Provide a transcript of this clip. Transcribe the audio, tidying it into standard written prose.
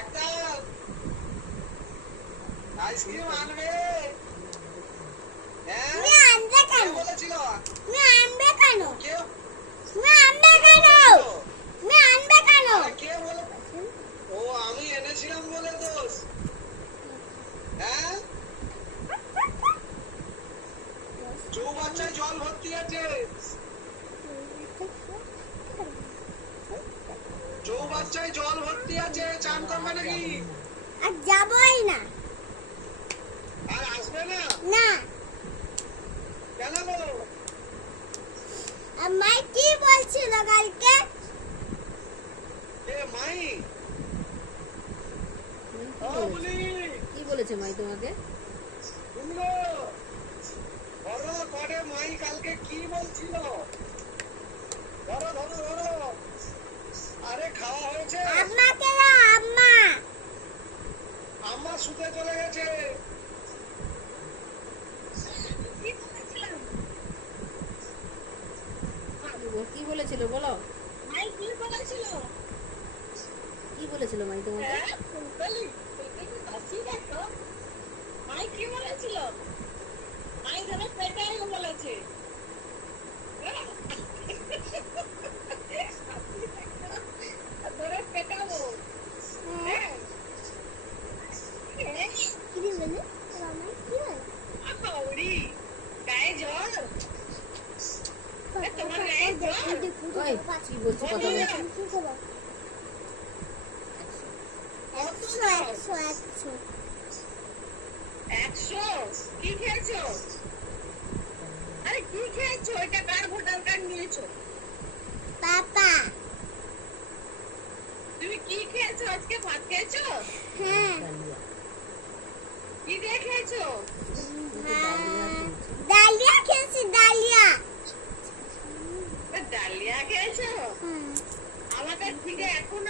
একটা আইসক্রিম আনবে। হ্যাঁ তুমি আনবে কেন? বলেছিল তুমি আনবে কেন? কেউ তুমি আনবে কেন? তুমি আনবে কেন? কে বলে? ও আমি এনেছিলাম বলে দোষ। হ্যাঁ চৌবাচ্চায় জল ভর্তি আছে। চৌবাচ্চায় জল ভর্তি আছে, চান করবে নাকি? আর যাবই না। আর আসবে না? না। কেন গো? আমায় কি বলছিল কালকে? এ মাই ও বলি কি বলেছে মাই তোমাকে? শুনলো ধরো করে মাই কালকে কি বলছিল? ধরো ধরো ধরো। আরে খাওয়া হয়েছে? আম্মাকে না, আম্মা। আম্মা শুতে চলে গেছে। কি বলেছিল বলো? মাই কি বলেছিল? কি বলেছিল মাই তোমাকে? মাই কি বলেছিল? মাই ধরে পেটাই বলেছে। ধরে পেটাবো। হ্যাঁ কি বলে? আমায় কি বলে? আউরি গায়ে জ্বর। তোমার গায়ে জ্বর? ওই কি বলছো কথা বলছো? কি খবর? 100 কি খেয়েছো? আরে কি খেয়েছো? এটা কার ভোটার কার্ড নিয়েছো? পাপা। তুমি কি খেয়েছো? আজকে ভাত খেয়েছো? হ্যাঁ। কি দিয়ে খেয়েছো? ডালিয়া খেয়েছি, ডালিয়া। ডালিয়া খেয়েছো? হুম। আমাদের থেকে এখন